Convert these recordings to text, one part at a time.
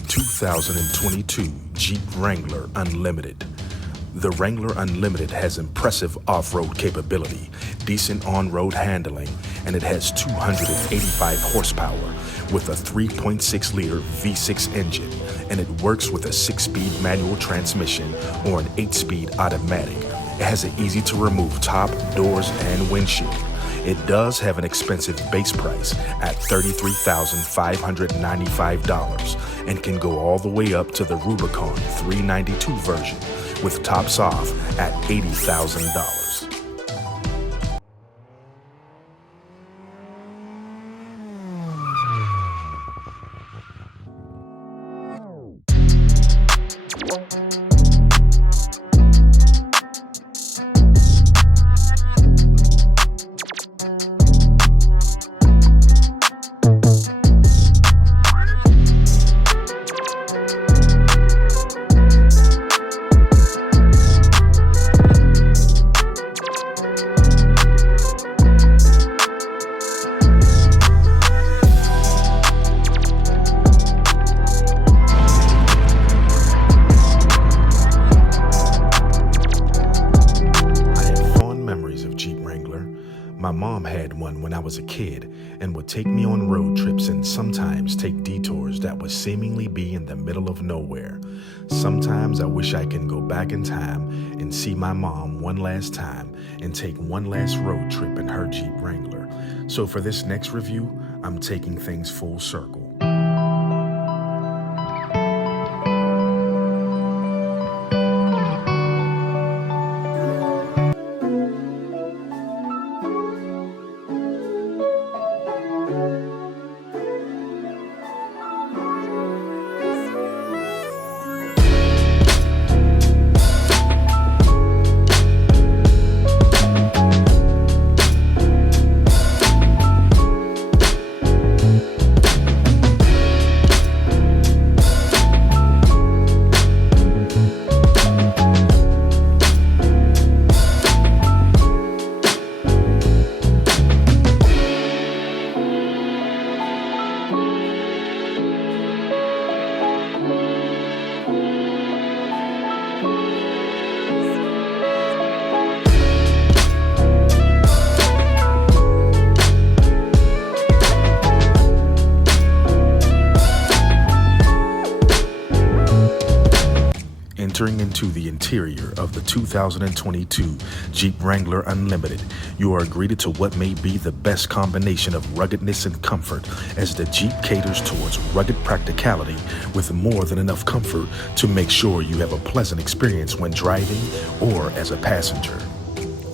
the 2022 Jeep Wrangler Unlimited. The Wrangler Unlimited has impressive off-road capability, decent on-road handling, and it has 285 horsepower with a 3.6-liter V6 engine, and it works with a 6-speed manual transmission or an 8-speed automatic. It has an easy-to-remove top, doors, and windshield. It does have an expensive base price at $33,595 and can go all the way up to the Rubicon 392 version with tops off at $80,000. My mom had one when I was a kid and would take me on road trips and sometimes take detours that would seemingly be in the middle of nowhere. Sometimes I wish I can go back in time and see my mom one last time and take one last road trip in her Jeep Wrangler. So for this next review, I'm taking things full circle. Entering into the interior of the 2022 Jeep Wrangler Unlimited, you are greeted to what may be the best combination of ruggedness and comfort, as the Jeep caters towards rugged practicality with more than enough comfort to make sure you have a pleasant experience when driving or as a passenger.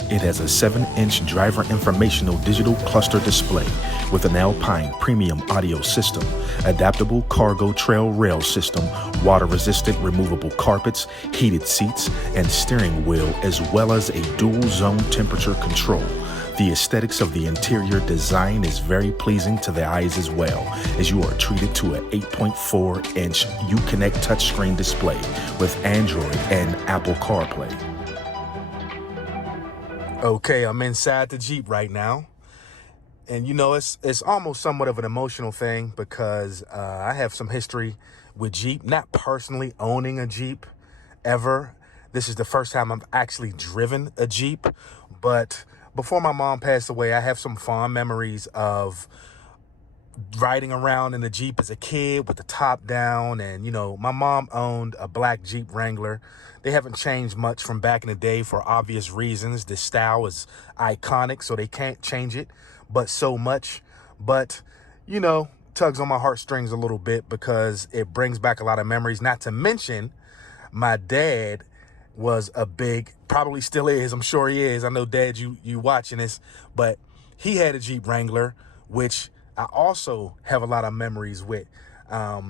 It has a 7-inch driver informational digital cluster display with an Alpine premium audio system, adaptable cargo trail rail system, water-resistant removable carpets, heated seats, and steering wheel, as well as a dual-zone temperature control. The aesthetics of the interior design is very pleasing to the eyes as well, as you are treated to an 8.4-inch Uconnect touchscreen display with Android and Apple CarPlay. Okay, I'm inside the Jeep right now. And, you know, it's almost somewhat of an emotional thing because I have some history with Jeep, not personally owning a Jeep ever. This is the first time I've actually driven a Jeep. But before my mom passed away, I have some fond memories of riding around in the Jeep as a kid with the top down. And, you know, my mom owned a black Jeep Wrangler. They haven't changed much from back in the day for obvious reasons. The style is iconic, so they can't change it, but so much. But, you know, tugs on my heartstrings a little bit because it brings back a lot of memories. Not to mention, my dad was a big, probably still is, I'm sure he is. I know, Dad, you watching this, but he had a Jeep Wrangler, which I also have a lot of memories with. I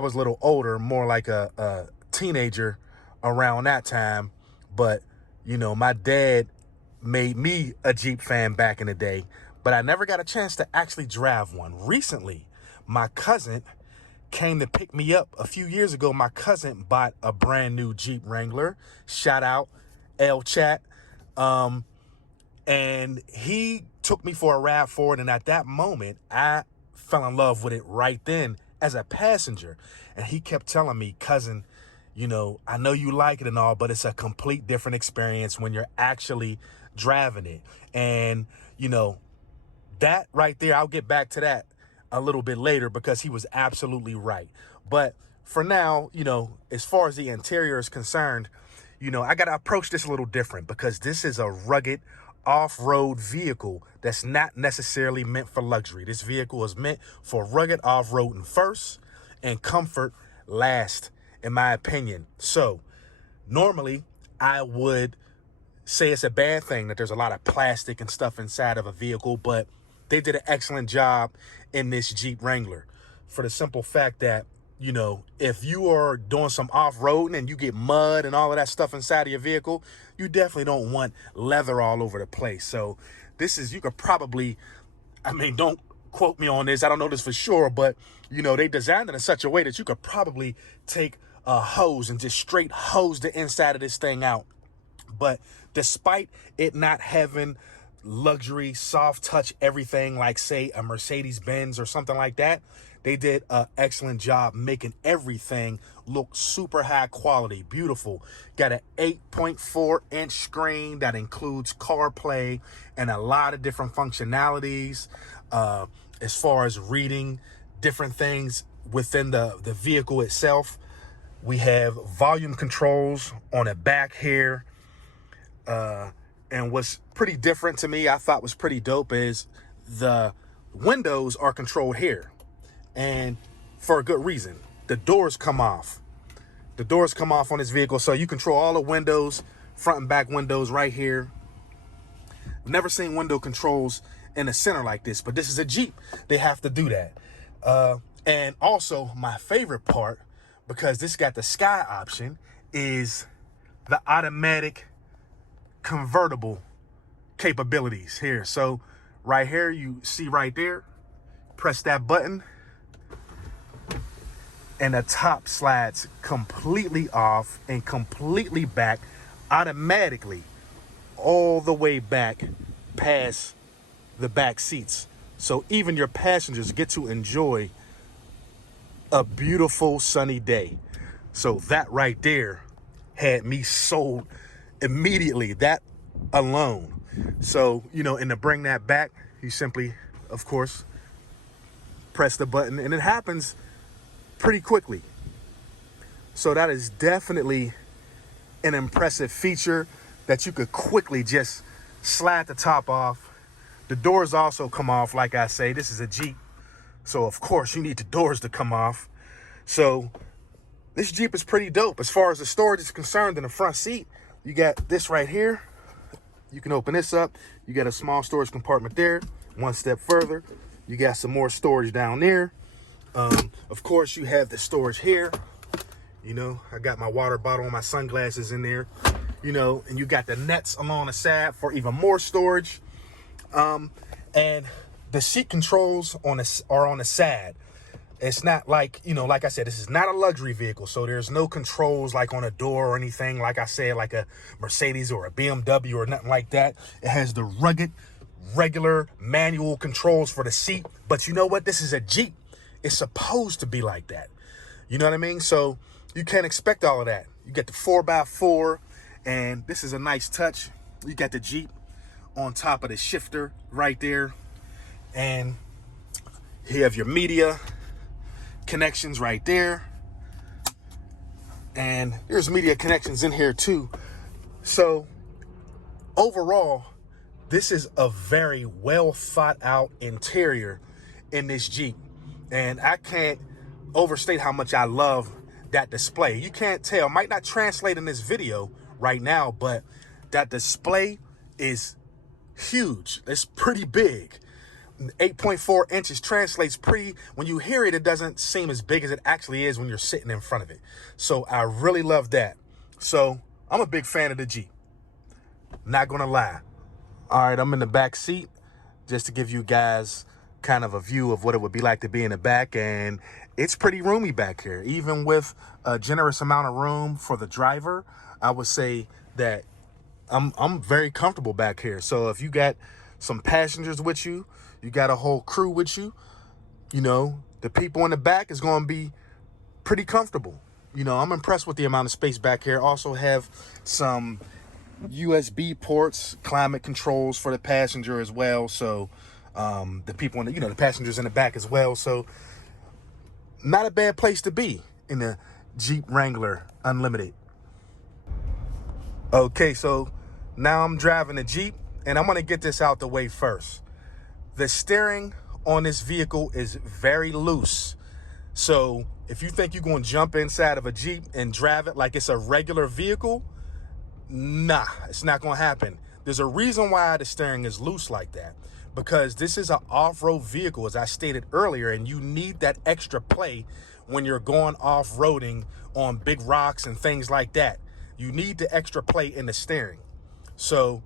was a little older, more like a teenager around that time, but you know, my dad made me a Jeep fan back in the day, but I never got a chance to actually drive one. Recently, my cousin came to pick me up a few years ago. My cousin bought a brand new Jeep Wrangler. Shout out L Chat. And he took me for a ride for it. And at that moment, I fell in love with it right then as a passenger. And he kept telling me, cousin, you know, I know you like it and all, but it's a complete different experience when you're actually driving it. And, you know, that right there, I'll get back to that a little bit later because he was absolutely right. But for now, you know, as far as the interior is concerned, you know, I got to approach this a little different because this is a rugged off-road vehicle that's not necessarily meant for luxury. This vehicle is meant for rugged off-roading first and comfort last, in my opinion. So normally I would say it's a bad thing that there's a lot of plastic and stuff inside of a vehicle, but they did an excellent job in this Jeep Wrangler for the simple fact that, you know, if you are doing some off-roading and you get mud and all of that stuff inside of your vehicle, you definitely don't want leather all over the place. So this is, you could probably, I mean, don't quote me on this, I don't know this for sure, but, you know, they designed it in such a way that you could probably take a hose and just straight hose the inside of this thing out. But despite it not having luxury, soft touch, everything like, say, a Mercedes-Benz or something like that, they did an excellent job making everything look super high quality, beautiful. Got an 8.4-inch screen that includes CarPlay and a lot of different functionalities as far as reading different things within the vehicle itself. We have volume controls on the back here. And what's pretty different to me, I thought was pretty dope, is the windows are controlled here. And for a good reason. The doors come off. The doors come off on this vehicle, so you control all the windows, front and back windows right here. Never seen window controls in the center like this, but this is a Jeep. They have to do that. And also, my favorite part, because this got the sky option, is the automatic convertible capabilities here. So right here, you see right there, press that button and the top slides completely off and completely back automatically all the way back past the back seats. So even your passengers get to enjoy a beautiful sunny day. So that right there had me sold immediately, that alone. So, you know, and to bring that back, you simply, of course, press the button and it happens pretty quickly. So that is definitely an impressive feature that you could quickly just slide the top off. The doors also come off. Like I say, this is a Jeep, so of course you need the doors to come off. So this Jeep is pretty dope. As far as the storage is concerned, in the front seat, you got this right here. You can open this up. You got a small storage compartment there. One step further, you got some more storage down there. Of course, you have the storage here. You know, I got my water bottle and my sunglasses in there. You know, and you got the nets along the side for even more storage. And the seat controls are on the side. It's not like, you know, like I said, this is not a luxury vehicle. So there's no controls like on a door or anything, like I said, like a Mercedes or a BMW or nothing like that. It has the rugged, regular manual controls for the seat. But you know what? This is a Jeep. It's supposed to be like that. You know what I mean? So you can't expect all of that. You get the 4x4, and this is a nice touch. You got the Jeep on top of the shifter right there. And you have your media connections right there, and there's media connections in here too. So overall, this is a very well thought out interior in this Jeep, and I can't overstate how much I love that display. You can't tell, might not translate in this video right now, but that display is huge. It's pretty big. 8.4 inches translates pretty, when you hear it, it doesn't seem as big as it actually is when you're sitting in front of it. So I really love that. So I'm a big fan of the Jeep, not gonna lie. All right, I'm in the back seat just to give you guys kind of a view of what it would be like to be in the back, and it's pretty roomy back here. Even with a generous amount of room for the driver, I would say that I'm very comfortable back here. So if you got some passengers with you, you got a whole crew with you, you know, The people in the back is going to be pretty comfortable. You know, I'm impressed with the amount of space back here. Also have some USB ports, climate controls for the passenger as well. So the people in the, the passengers in the back as well. So not a bad place to be in the Jeep Wrangler Unlimited. Okay, so now I'm driving the Jeep, and I'm going to get this out the way first. The steering on this vehicle is very loose. So if you think you're going to jump inside of a Jeep and drive it like it's a regular vehicle, nah, it's not going to happen. There's a reason why the steering is loose like that, because this is an off-road vehicle, as I stated earlier, and you need that extra play when you're going off-roading on big rocks and things like that. You need the extra play in the steering. So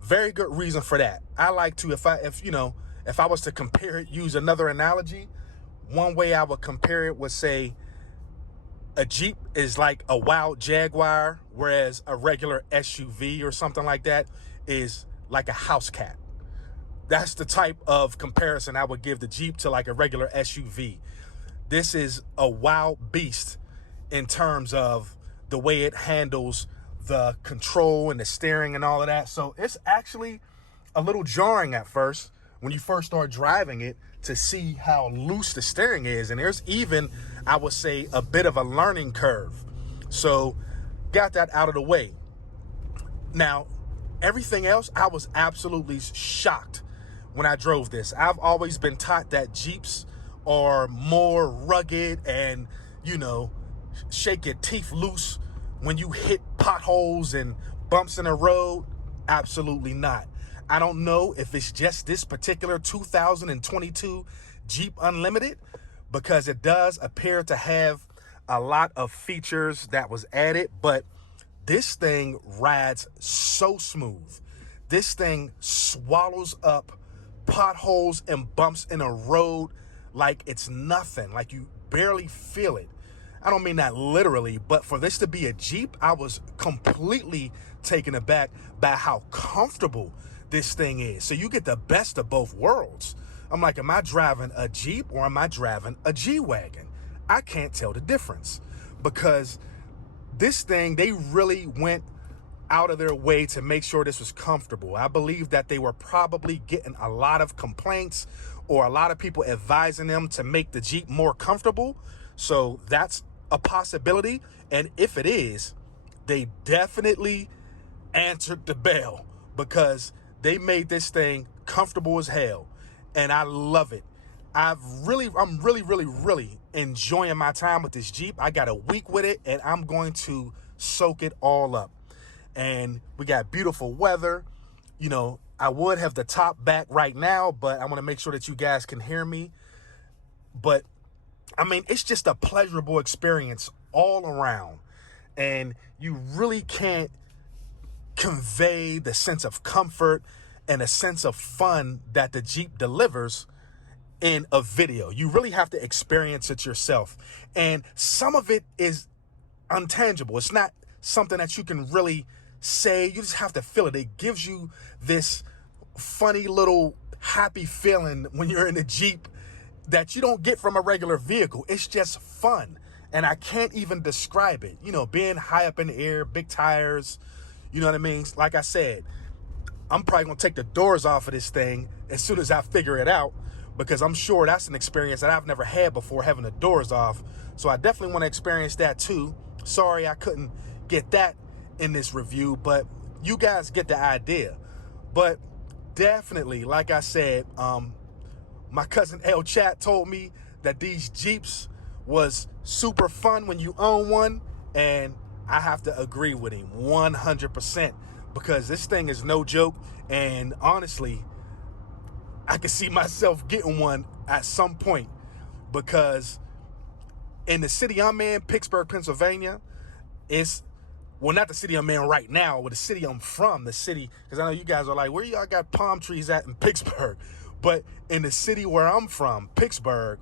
very good reason for that. I like to, if I was to compare it, use another analogy, one way I would compare it would say a Jeep is like a wild Jaguar, whereas a regular SUV or something like that is like a house cat. That's the type of comparison I would give the Jeep to like a regular SUV. This is a wild beast in terms of the way it handles the control and the steering and all of that. So it's actually a little jarring at first when you first start driving it to see how loose the steering is. And there's even, I would say, a bit of a learning curve. So got that out of the way. Now, everything else, I was absolutely shocked when I drove this. I've always been taught that Jeeps are more rugged and, shake your teeth loose when you hit potholes and bumps in the road. Absolutely not. I don't know if it's just this particular 2022 Jeep Unlimited, because it does appear to have a lot of features that was added, but this thing rides so smooth. This thing swallows up potholes and bumps in a road like it's nothing, like you barely feel it. I don't mean that literally, but for this to be a Jeep, I was completely taken aback by how comfortable this thing is. So you get the best of both worlds. I'm like, am I driving a Jeep or am I driving a G-Wagon? I can't tell the difference, because this thing, they really went out of their way to make sure this was comfortable. I believe that they were probably getting a lot of complaints or a lot of people advising them to make the Jeep more comfortable. So that's a possibility. And if it is, they definitely answered the bell, because they made this thing comfortable as hell. And I love it. I'm really enjoying my time with this Jeep. I got a week with it and I'm going to soak it all up. And we got beautiful weather. I would have the top back right now, but I want to make sure that you guys can hear me. But I mean, it's just a pleasurable experience all around. And you really can't convey the sense of comfort and a sense of fun that the Jeep delivers in a video. You really have to experience it yourself. And some of it is untangible. It's not something that you can really say. You just have to feel it. It gives you this funny little happy feeling when you're in a Jeep that you don't get from a regular vehicle. It's just fun. And I can't even describe it. Being high up in the air, big tires, you know what I mean? Like I said, I'm probably going to take the doors off of this thing as soon as I figure it out, because I'm sure that's an experience that I've never had before, having the doors off. So I definitely want to experience that too. Sorry I couldn't get that in this review, but you guys get the idea. But definitely, like I said, my cousin El Chat told me that these Jeeps was super fun when you own one, and I have to agree with him 100%, because this thing is no joke. And honestly, I could see myself getting one at some point, because in the city I'm in, Pittsburgh, Pennsylvania, well, not the city I'm in right now, but the city I'm from, because I know you guys are like, where y'all got palm trees at in Pittsburgh? But in the city where I'm from, Pittsburgh,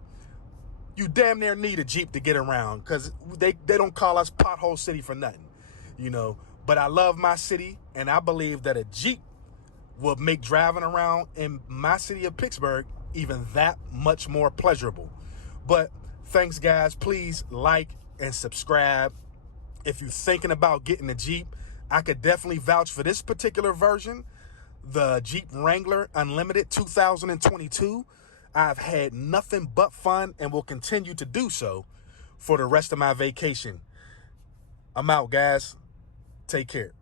you damn near need a Jeep to get around, because they don't call us Pothole City for nothing, But I love my city, and I believe that a Jeep will make driving around in my city of Pittsburgh even that much more pleasurable. But thanks, guys. Please like and subscribe. If you're thinking about getting a Jeep, I could definitely vouch for this particular version, the Jeep Wrangler Unlimited 2022. I've had nothing but fun and will continue to do so for the rest of my vacation. I'm out, guys. Take care.